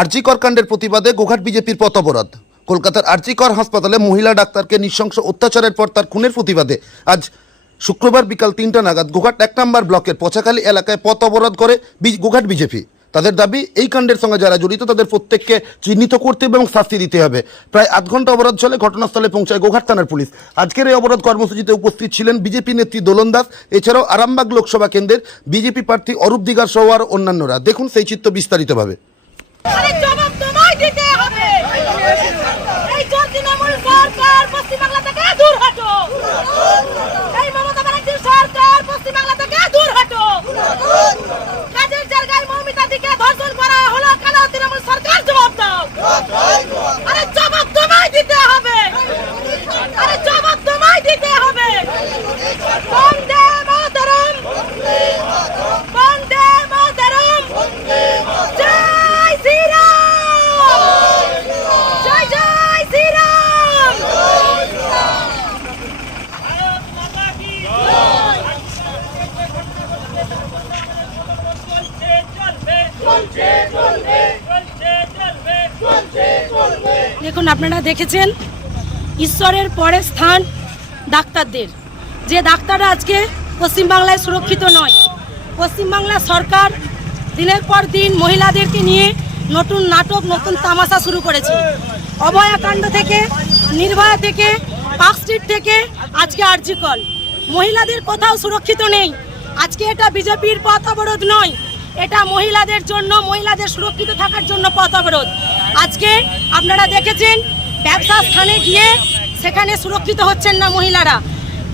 আরজিকর কাণ্ডের প্রতিবাদে গোঘাট বিজেপির পথ অবরোধ। কলকাতার আরজিকর হাসপাতালে মহিলা ডাক্তারকে নৃশংস অত্যাচারের পর তার খুনের প্রতিবাদে আজ শুক্রবার বিকাল তিনটা নাগাদ গোঘাট এক নম্বর ব্লকের পচাখালী এলাকায় পথ অবরোধ করে গোঘাট বিজেপি। তাদের দাবি, এই কাণ্ডের সঙ্গে যারা জড়িত তাদের প্রত্যেককে চিহ্নিত করতে হবে এবং শাস্তি দিতে হবে। প্রায় আধ ঘণ্টা অবরোধ চলে, ঘটনাস্থলে পৌঁছায় গোঘাট থানার পুলিশ। আজকের এই অবরোধ কর্মসূচিতে উপস্থিত ছিলেন বিজেপি নেত্রী দোলন দাস, এছাড়াও আরামবাগ লোকসভা কেন্দ্রের বিজেপি প্রার্থী অরূপ দিগার সহ আর অন্যান্যরা। দেখুন সেই চিত্র বিস্তারিতভাবে। আরে জবাব তোমায় দিতে হবে এই চোর তৃণমূল সরকার পশ্চিমবাংলা থেকে দূর হটো এই মমতা ব্যানার্জির সরকার পশ্চিমবাংলা থেকে দূর হটো কাজের জায়গায় মৌমিতা দিকে ধর্ষণ করা হলো কেন তৃণমূল সরকার জবাব দাও আরে জবাব তোমায় দিতে হবে আরে জবাব তোমায় দিতে হবে বন্দে মাতরম বন্দে মাতরম জয় শ্রীরাম জয় জয় শ্রীরাম দেখুন, আপনারা দেখেছেন? ঈশ্বরের পরে স্থান ডাক্তারদের। যে ডাক্তাররা আজকে পশ্চিমবাংলায় সুরক্ষিত নয়। পশ্চিমবাংলা সরকার দিনের পর দিন মহিলাদেরকে নিয়ে নতুন নাটক, নতুন তামাশা শুরু করেছে। অভয়াকাণ্ড থেকে, নির্ভয়া থেকে, পার্ক স্ট্রিট থেকে আজকে আর্জিকল মহিলাদের কোথাও সুরক্ষিত নেই। আজকে এটা বিজেপির পথ অবরোধ নয়। এটা মহিলাদের জন্য, মহিলাদের সুরক্ষিত থাকার জন্য পথ অবরোধ। আজকে আপনারা দেখেছেন, ব্যবসা স্থানে গিয়ে সেখানে সুরক্ষিত হচ্ছেন না মহিলারা।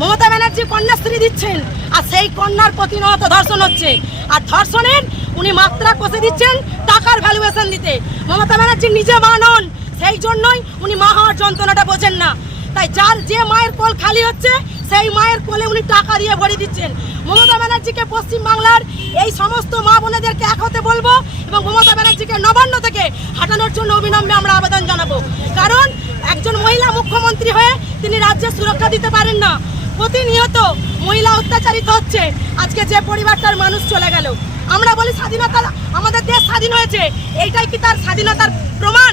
মমতা ব্যানার্জি কন্যাশ্রী দিচ্ছেন, আর সেই কন্যার প্রতিনিয়ত ধর্ষণ হচ্ছে। আর ধর্ষণের উনি মাত্রা কষে দিচ্ছেন টাকার ভ্যালুয়েশন দিতে। মমতা ব্যানার্জি নিজে মা নন, সেই জন্যই উনি মা হওয়ার যন্ত্রণাটা বোঝেন না। তাই যার যে মায়ের কোল খালি হচ্ছে, সেই মায়ের কোলে উনি টাকা দিয়ে ভরে দিচ্ছেন। মমতা ব্যানার্জিকে পশ্চিম বাংলার এই সমস্ত মা বোনেদেরকে এক হতে বলব এবং মমতা ব্যানার্জিকে নবান্ন থেকে হাঁটানোর জন্য অবিলম্বে আমরা আবেদন জানাব। কারণ একজন মহিলা মুখ্যমন্ত্রী হয়ে তিনি রাজ্যের সুরক্ষা দিতে পারেন না। প্রতিনিয়ত মহিলা অত্যাচারিত হচ্ছে। আজকে যে পরিবারটার মানুষ চলে গেল। আমরা বলি স্বাধীনতা, আমাদের দেশ স্বাধীন হয়েছে। এইটাই কি তার স্বাধীনতার প্রমাণ?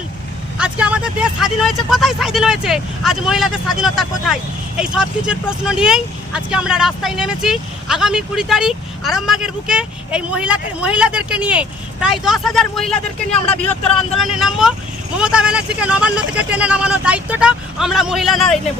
আজকে আমাদের দেশ স্বাধীন হয়েছে। কোথায় স্বাধীন হয়েছে? আজ মহিলাদের স্বাধীনতা কোথায়? এই সব কিছুর প্রশ্ন নিয়েই আজকে আমরা রাস্তায় নেমেছি। আগামী কুড়ি তারিখ আরামবাগের বুকে এই মহিলাকে মহিলাদেরকে নিয়ে, প্রায় দশ হাজার মহিলাদেরকে নিয়ে আমরা বৃহত্তর আন্দোলনে নামবো। মমতা ব্যানার্জিকে নবান্ন থেকে টেনে নামানোর দায়িত্বটা আমরা মহিলারাই নেব।